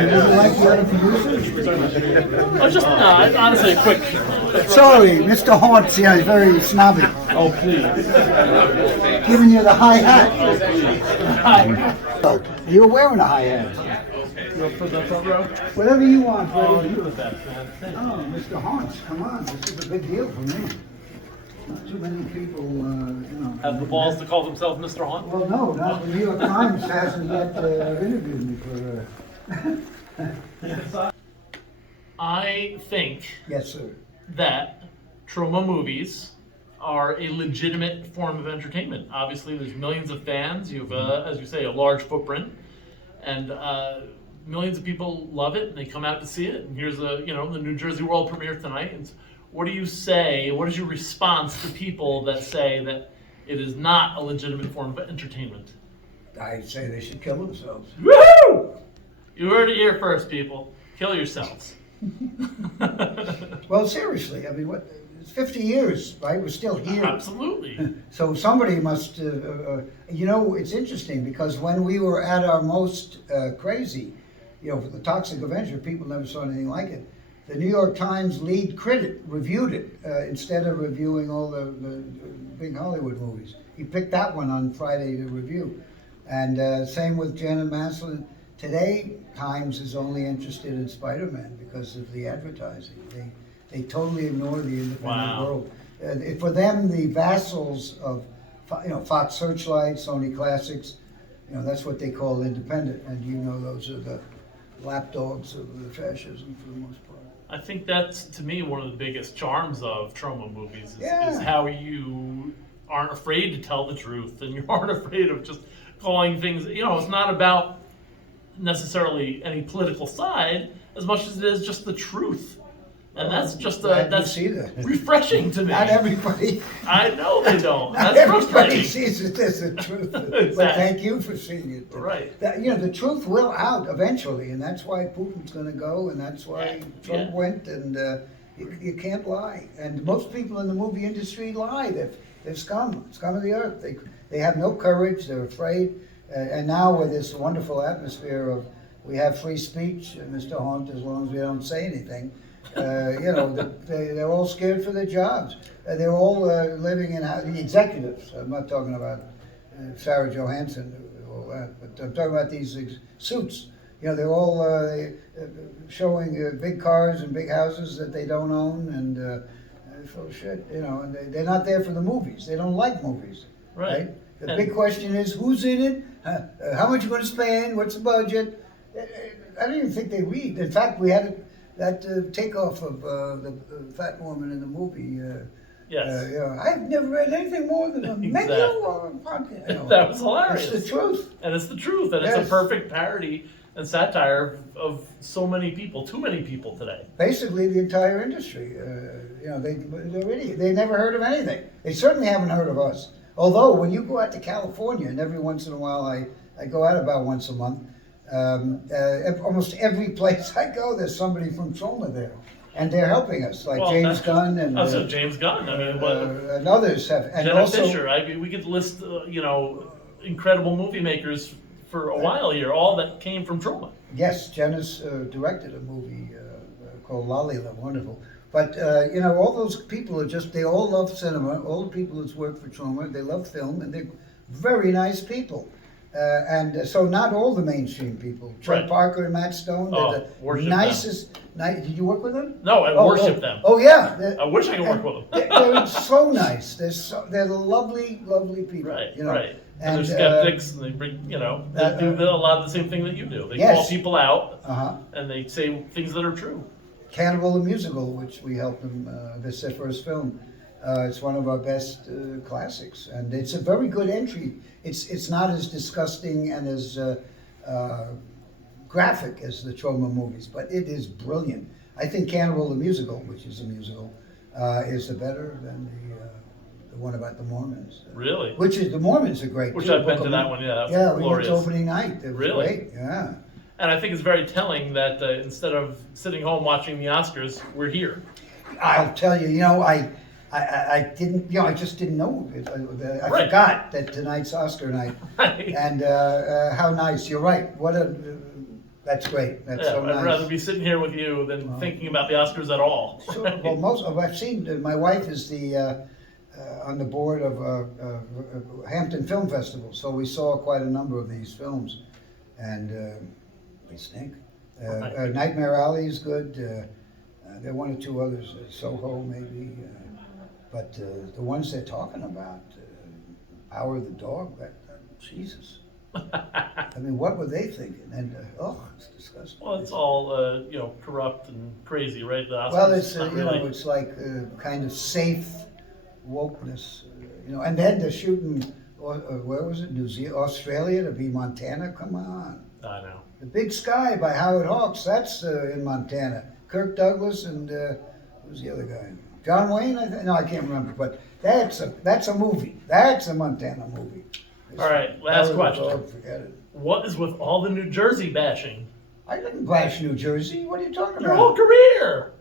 you like the other producers? Oh, just honestly, a quick. Sorry, Mr. Haunt's yeah, he's very snobby. Oh, please. Giving you the high hat. Hi. You're wearing a high hat. You want to put that front row? Whatever you want, Oh, buddy. you're the best, man. Thank you. Oh, Mr. Haunt's, come on. This is a big deal for me. Not too many people, Have the balls to call themselves Mr. Haunt? Well, no, not the New York Times hasn't yet interviewed me for. I think Yes, sir. that trauma movies are a legitimate form of entertainment. Obviously, there's millions of fans. You have, as you say, a large footprint, and millions of people love it, and they come out to see it. And here's the New Jersey World premiere tonight. And what do you say? What is your response to people that say that it is not a legitimate form of entertainment? I say they should kill themselves. Woo! You heard it here first, people. Kill yourselves. Well, seriously, I mean, what? It's 50 years, right? We're still here. Absolutely. So somebody must, it's interesting because when we were at our most crazy, for the Toxic Avenger, people never saw anything like it. The New York Times lead critic reviewed it instead of reviewing all the big Hollywood movies. He picked that one on Friday to review. And same with Janet Maslin. Today, Times is only interested in Spider-Man because of the advertising. They totally ignore the independent world. For them, the vassals of Fox Searchlight, Sony Classics, that's what they call independent. And those are the lapdogs of the fascism for the most part. I think that's, to me, one of the biggest charms of trauma movies is how you aren't afraid to tell the truth and you aren't afraid of just calling things, it's not about necessarily any political side as much as it is just the truth. And that's just that's refreshing to me. Not everybody. I know they don't. Not That's everybody frustrating. sees it as the truth. Exactly. But thank you for seeing it. Right. The truth will out eventually, and that's why Putin's going to go, and that's why Trump went, and you can't lie. And most people in the movie industry lie. They're scum of the earth. They have no courage. They're afraid. And now with this wonderful atmosphere of we have free speech, Mr. Haunt, as long as we don't say anything. They're all scared for their jobs. They're all living in the executives. I'm not talking about Sarah Johansson and all that, but I'm talking about these suits. They're all showing big cars and big houses that they don't own, and they're full of shit. And they're not there for the movies. They don't like movies. Right? The big question is who's in it, how much you going to spend, what's the budget. I don't even think they read. In fact, we had that takeoff of the fat woman in the movie. Yes. I've never read anything more than a menu or a podcast. That was hilarious. It's the truth. And it's the truth. And it's a perfect parody and satire of so many people, too many people today. Basically, the entire industry. They're idiots. They never heard of anything. They certainly haven't heard of us. Although, when you go out to California, and every once in a while I go out about once a month, almost every place I go, there's somebody from Trauma there, and they're helping us, like James Gunn and James Gunn. I mean, and others have. And Jenna also, Fisher. We could list, incredible movie makers for a while here, all that came from Trauma. Yes, Jenna's directed a movie called Lollyla, wonderful. But all those people they all love cinema. All the people that's worked for Trauma, they love film, and they're very nice people. And so not all the mainstream people. Trey Parker and Matt Stone, they're the nicest. Did you work with them? No, I worship them. Oh yeah. I wish I could work with them. They're so nice. They're lovely, lovely people. Right, right. And they're skeptics, and they bring, they do a lot of the same thing that you do. They call people out, and they say things that are true. Cannibal the Musical, which we helped them, this is their first film. It's one of our best classics, and it's a very good entry. It's not as disgusting and as graphic as the Trauma movies, but it is brilliant. I think Cannibal the Musical, which is a musical, is the better than the one about the Mormons. Really? The Mormons are great. Which I've been to that one, yeah. That was glorious. We went to opening night. It was really? Great, yeah. And I think it's very telling that instead of sitting home watching the Oscars, we're here. I'll tell you, I didn't, I just didn't know. I forgot that tonight's Oscar night. And how nice. You're right. What a That's great. That's Yeah, so nice. I'd rather be sitting here with you than thinking about the Oscars at all. Sure. Well, I've seen. My wife is on the board of Hampton Film Festival, so we saw quite a number of these films, and they stink. Nightmare Alley is good. There are one or two others, Soho maybe, but the ones they're talking about, Power of the Dog, Jesus. I mean, what were they thinking? And it's disgusting. Well, it's all corrupt and crazy, right? The Oscars, Well, it's really. it's like kind of safe wokeness, And then they're shooting, where was it? New Zealand, Australia to be Montana. Come on. I know. The Big Sky by Howard Hawks. That's in Montana. Kirk Douglas and who's the other guy? John Wayne. I can't remember. But that's a movie. That's a Montana movie. All right, last question. Forget it. What is with all the New Jersey bashing? I didn't bash New Jersey. What are you talking Your about? whole career.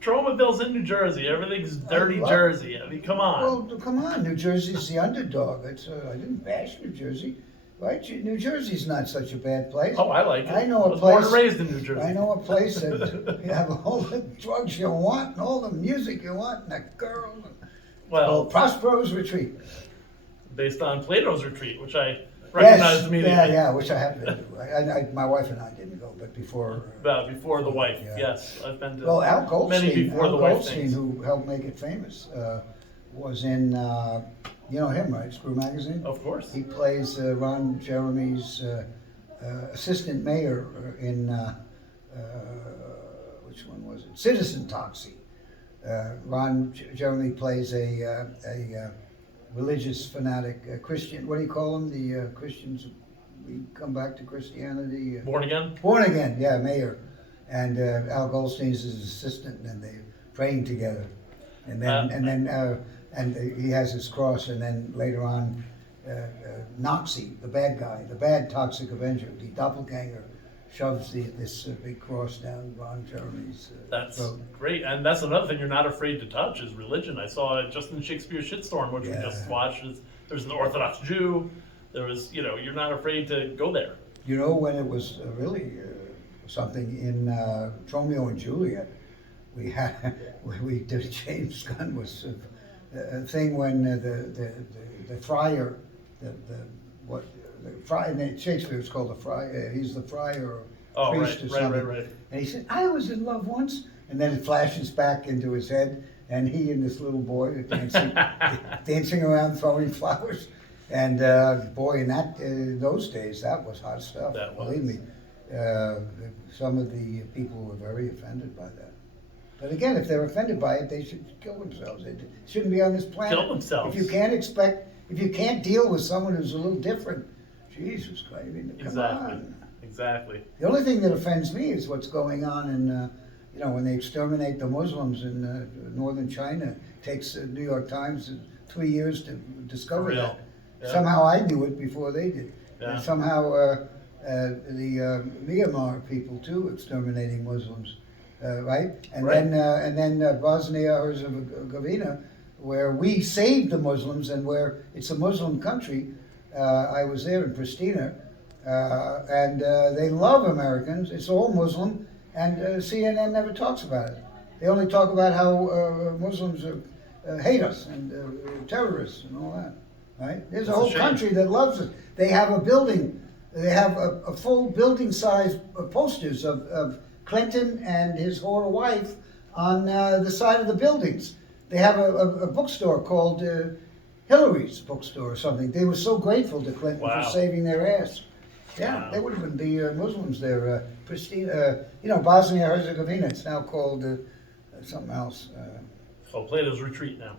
Tromaville's in New Jersey. Everything's dirty Jersey. I mean, come on. Well, come on. New Jersey's the underdog. I didn't bash New Jersey. Right? New Jersey's not such a bad place. Oh, I like it. I know I a was place. born and raised in New Jersey. I know a place that you have all the drugs you want and all the music you want and that girl. Well, Prospero's Retreat. Based on Plato's Retreat, which I recognized immediately. Yeah, which I have been to. My wife and I didn't go, but before. Before the wife, yeah. Yes, I've been to. Well, Al Goldstein, many before the wife things. who helped make it famous, was in. You know him, right? Screw Magazine. Of course. He plays Ron Jeremy's assistant mayor in which one was it? Citizen Toxie. Ron Jeremy plays a religious fanatic, Christian. What do you call them? The Christians we come back to Christianity. Born again. Born again, yeah, mayor. And Al Goldstein's his assistant, and they're praying together. And then and he has his cross, and then later on, Noxie, the bad guy, the bad toxic avenger, the doppelganger, shoves this big cross down Ron Jeremy's That's throat. great, and that's another thing you're not afraid to touch is religion. I saw it just in Shakespeare's Shitstorm, which we just watched. There's an Orthodox Jew. There was, you're not afraid to go there. You know when it was really something in Romeo and Juliet, we did James Gunn was a thing when the friar, in Shakespeare it's called the friar. He's the friar or priest or something. Right. And he said, "I was in love once," and then it flashes back into his head, and he and this little boy are dancing around, throwing flowers. And boy, in those days, that was hot stuff. Believe me, some of the people were very offended by that. But again, if they're offended by it, they should kill themselves. They shouldn't be on this planet. Kill themselves. If you can't deal with someone who's a little different, Jesus Christ, I mean, come on. Exactly. The only thing that offends me is what's going on in, when they exterminate the Muslims in northern China. It takes the New York Times 3 years to discover that. Yeah. Somehow I knew it before they did. Yeah. And somehow the Myanmar people too exterminating Muslims, right? And then Bosnia-Herzegovina, where we saved the Muslims and where it's a Muslim country. I was there in Pristina, and they love Americans. It's all Muslim, and CNN never talks about it. They only talk about how Muslims hate us and terrorists and all that. Right? There's a whole country that loves it. They have a building. They have a full building-size posters of Clinton and his whore wife on the side of the buildings. They have a bookstore called Hillary's Bookstore or something. They were so grateful to Clinton for saving their ass. Yeah, they would have been the Muslims there. Pristina, Bosnia-Herzegovina. It's now called something else. So Plato's Retreat now.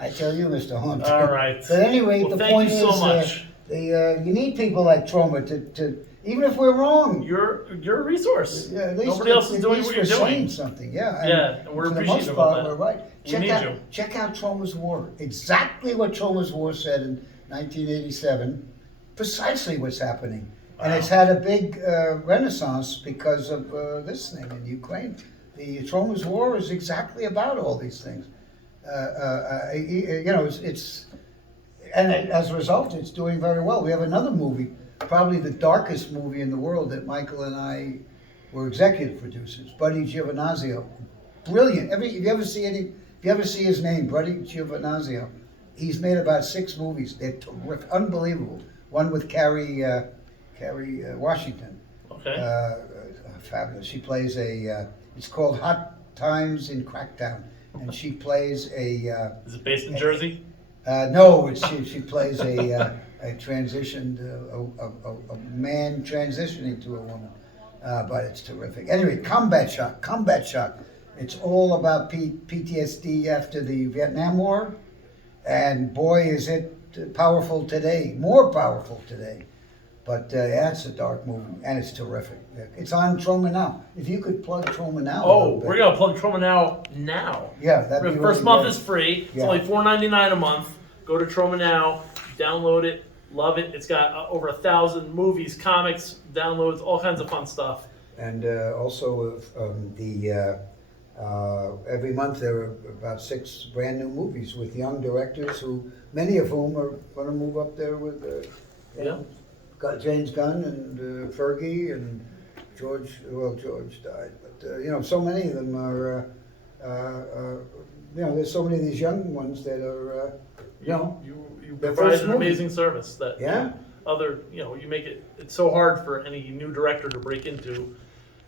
I tell you, Mr. Hunt. All right. But anyway, well, the thank point you is, so much. You need people like Troma to even if we're wrong. You're a resource. Yeah, at least nobody else is doing what you're doing. Saying something, yeah. And we're for the appreciative most part, of that. we're right. Check out Troma's War. Exactly what Troma's War said in 1987. Precisely what's happening, and it's had a big renaissance because of this thing in Ukraine. The Troma's War is exactly about all these things. It's and as a result, it's doing very well. We have another movie probably the darkest movie in the world that Michael and I were executive producers. Buddy Giovinazzo, brilliant. If you ever see his name, Buddy Giovinazzo, he's made about 6 movies. They're terrific, unbelievable. One with Carrie Washington. Okay. Fabulous. She plays it's called Hot Times in Cracktown, and she plays a. Is it based in Jersey? No, she plays a transitioned a man transitioning to a woman, but it's terrific. Anyway, Combat Shock. It's all about PTSD after the Vietnam War, and boy, is it powerful today, more powerful today. But yeah, it's a dark movie, and it's terrific. It's on Troma Now. If you could plug Troma Now. Oh, we're gonna plug Troma now. Yeah, that'd be first really month great. is free. It's Yeah. only $4.99 a month. Go to Troma Now, download it, love it. It's got over 1,000 movies, comics, downloads, all kinds of fun stuff. And also every month there are about 6 brand new movies with young directors who, many of whom are going to move up there with got James Gunn and Fergie and George. Well, George died, but so many of them are. There's so many of these young ones that are. You their provide first an movie. amazing service that you make it's so hard for any new director to break into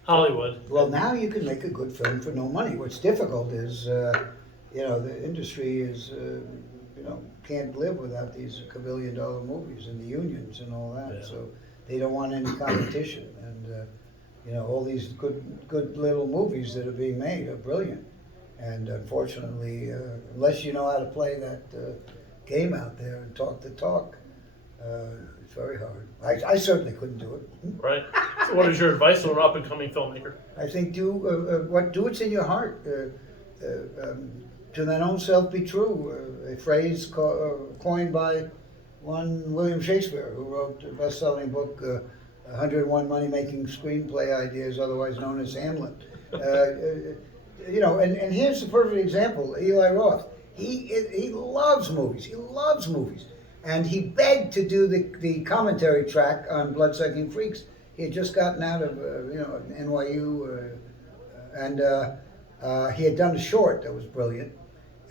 Hollywood. Well, now you can make a good film for no money. What's difficult is, the industry is, can't live without these $1 billion movies and the unions and all that. Yeah. So they don't want any competition. And, all these good little movies that are being made are brilliant. And unfortunately, unless you know how to play that game out there and talk the talk, it's very hard. I certainly couldn't do it. Right. So, what is your advice to an up-and-coming filmmaker? I think do what's in your heart. To thine own self be true. A phrase coined by one William Shakespeare, who wrote a best-selling book, 101 Money-Making Screenplay Ideas, otherwise known as Hamlet. And here's the perfect example: Eli Roth. He loves movies. He loves movies. And he begged to do the commentary track on Bloodsucking Freaks. He had just gotten out of NYU, and he had done a short that was brilliant.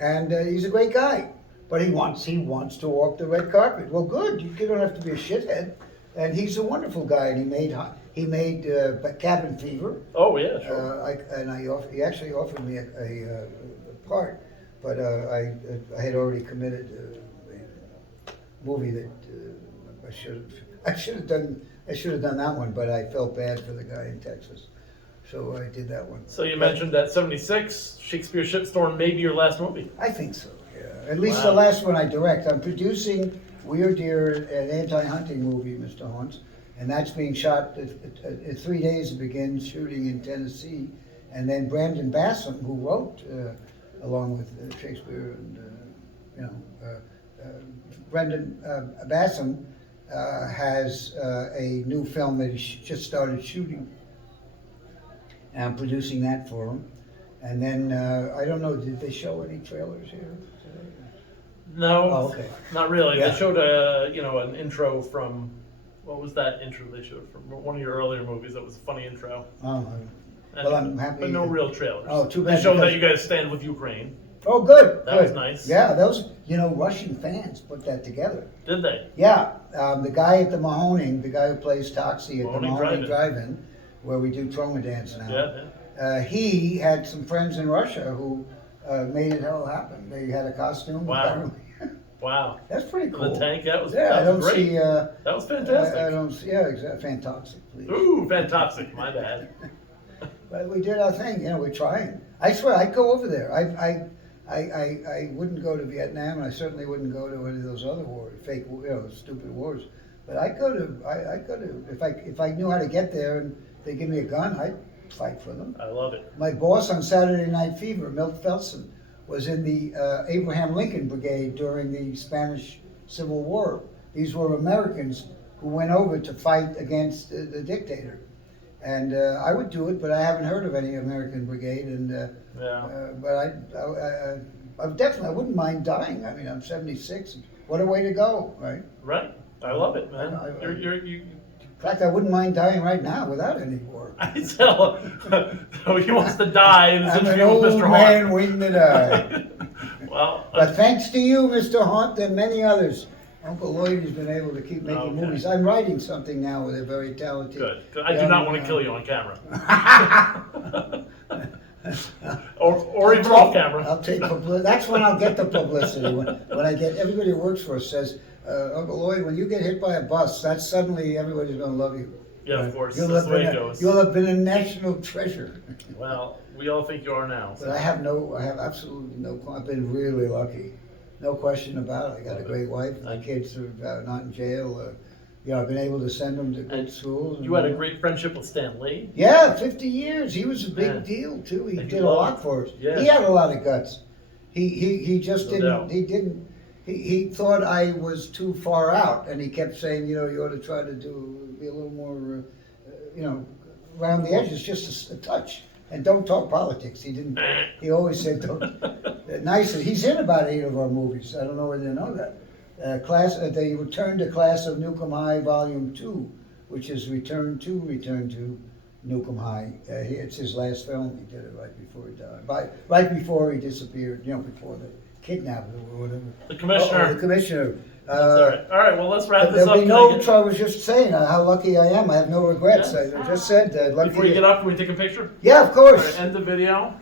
And he's a great guy, but he wants to walk the red carpet. Well, good. You don't have to be a shithead. And he's a wonderful guy. And he made Cabin Fever. Oh yeah, sure. He actually offered me a part, but I had already committed a movie that I should have done that one, but I felt bad for the guy in Texas, so I did that one. So you mentioned that '76 Shakespeare Shitstorm may be your last movie. I think so. Yeah, at least the last one I direct. I'm producing Weird Deer, an anti-hunting movie, Mr. Horns, and that's being shot in 3 days. It begins shooting in Tennessee, and then Brandon Bassam, who wrote along with Shakespeare and Brendan Bassam has a new film that he just started shooting, and I'm producing that for him. And then I don't know, did they show any trailers here today? No, Oh, okay. Not really. Yeah. They showed an intro from, what was that intro they showed from one of your earlier movies? That was a funny intro. Oh, well, I'm happy. But no real trailers. Oh, too bad. They showed that you guys stand with Ukraine. Oh, good. That was nice. Yeah, those Russian fans put that together. Did they? Yeah, the guy at the Mahoning, the guy who plays Toxie at the Mahoning Mahoning Drive-In, where we do Troma Dance now. Yeah. He had some friends in Russia who made it all happen. They had a costume. Wow. Wow. That's pretty cool. The tank, that was Yeah, I don't great. see. That was fantastic. I don't see. Yeah, exactly. Fantastic, please. Ooh, fantastic. My bad. But we did our thing. We're trying. I swear, I'd go over there. I wouldn't go to Vietnam, and I certainly wouldn't go to any of those other wars, fake, stupid wars. But I'd go to if I knew how to get there and they give me a gun, I'd fight for them. I love it. My boss on Saturday Night Fever, Milt Felsen, was in the Abraham Lincoln Brigade during the Spanish Civil War. These were Americans who went over to fight against the dictator. And I would do it, but I haven't heard of any American Brigade. And but I wouldn't mind dying. I mean, I'm 76. What a way to go, right? Right. I love it, man. In fact, I wouldn't mind dying right now without any war. So he wants to die in his I'm an interview old with Mr. man Hart. waiting to die. Well, But thanks to you, Mr. Hart, and many others, Uncle Lloyd has been able to keep making Okay. movies. I'm writing something now with a very talented. good. I do not want to kill you on camera. or even off camera. I'll take publicity. That's when I'll get the publicity. When I get everybody who works for us says, Uncle Lloyd, when you get hit by a bus, that's suddenly everybody's going to love you. Yeah, of course. You'll That's have the way been it goes. You'll have been a national treasure. Well, we all think you are now. But I have absolutely no. I've been really lucky, no question about it. I got a great wife. My kids are not in jail. I've been able to send them to good schools. You had a great friendship with Stan Lee. Yeah, 50 years. He was a big Yeah. deal too. He And did a lot for us. Yeah. He had a lot of guts. He just No didn't. doubt. He didn't. He thought I was too far out, and he kept saying, you ought to try to be a little more, around the edges, just a touch, and don't talk politics. He didn't. He always said, don't. Nice. He's in about 8 of our movies. I don't know whether you know that. They returned to Class of Newcomb High, Volume 2, which is Return to Newcomb High. It's his last film. He did it right before he died. Right before he disappeared. Before the kidnapping or whatever. The commissioner. The commissioner. That's all right. All right. Well, let's wrap this There'll up. be no trouble. I was just saying how lucky I am. I have no regrets. Yes. I just said lucky. Before you get up, can we take a picture? Yeah, of All course. right, end the video.